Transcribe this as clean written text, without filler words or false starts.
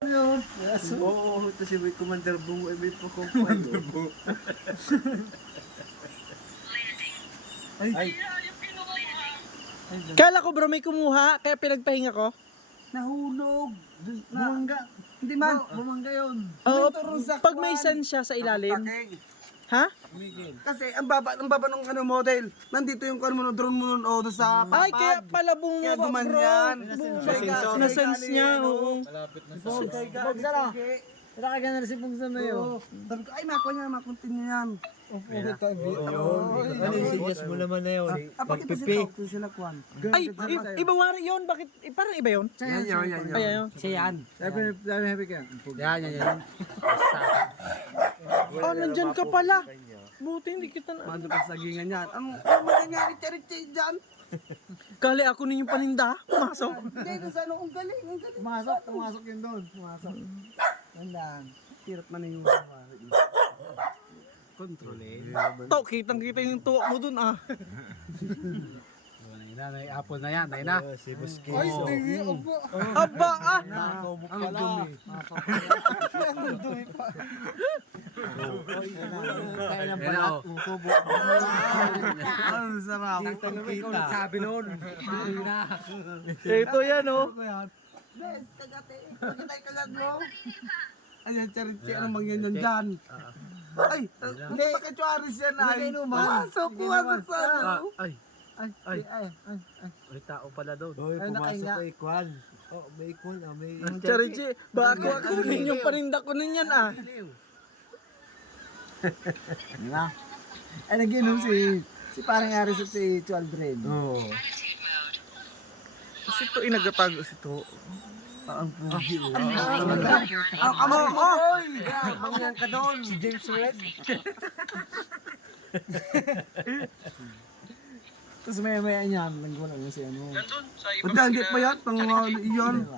Yun. Oo, ito si may Commander Bungo, may po ko. Commander Bungo. Ay. Kala ko bro may kumuha, kaya pinagpahinga ko. Nahulog. Bumangga. Hindi man, bumangga yun. Oo, Tumuturo sa pag may kwan. sand siya sa ilalim. Ha? Kasi ang baba ng ano model. Nandito yung kwan mo no, drone mo nun, o doon sa papad. Ay, kaya pala Kaya bumaba bro. gumanyan. Nasense niya, oo. Bugsa na. Wala ka gana si Bugsa na yun. Sabi ko, ay makuha niya, makuntin niya yan. Ano yung sinyas mo naman na yun? Pakita sila, kung sila kwan. Ay, iba wari yun. Bakit? Parang iba yun. Yan. Ay, ayun. Siya yan. Sabi happy ka. Yan. Oh, nandyan ka pala. Buti hindi kita na. Mando pa sa sagingan yan. Ano mangyayari, Cherry dyan? Kali ako ninyong paninda. Pumasok. Hindi, doon sa ano, ang galing. Pumasok yun doon. Pumasok. Tandaan. Hirap man yung buhay. Kontrolin. To, kitang-kita yung tuwak mo dun ah. Nay apple na yan, nay na. Si Buski. Ay, tingi, opo. Aba ah. Ang dumi. Ang dumi pa. Kaya ng balat, usubo. Ang sarap. Kita. Sabi noon. Ito yan oh. Bes, kagate. Kagate kagat mo. Ayan, Cherry, anong mangyanyan dyan? Ay, hindi pa kachuaris yan ay. Pumasok sa ano. Ay. May tao pala doon. Hoy, pumasok ko ikwan. Oh, may ikwan, may... Charichi, baka ako ninyong paninda ko ninyan ah. Diba? Ay, nag-inom si parang Aris at si Chaldren. Oo. Kasi ito inagatago si to. Ang pugi. Ang amor mo, boy! Mangyan ka doon, si James Red. Tapos maya-maya niyan, nagwala na si ano. Ba't hindi pa yan? Pang iyon.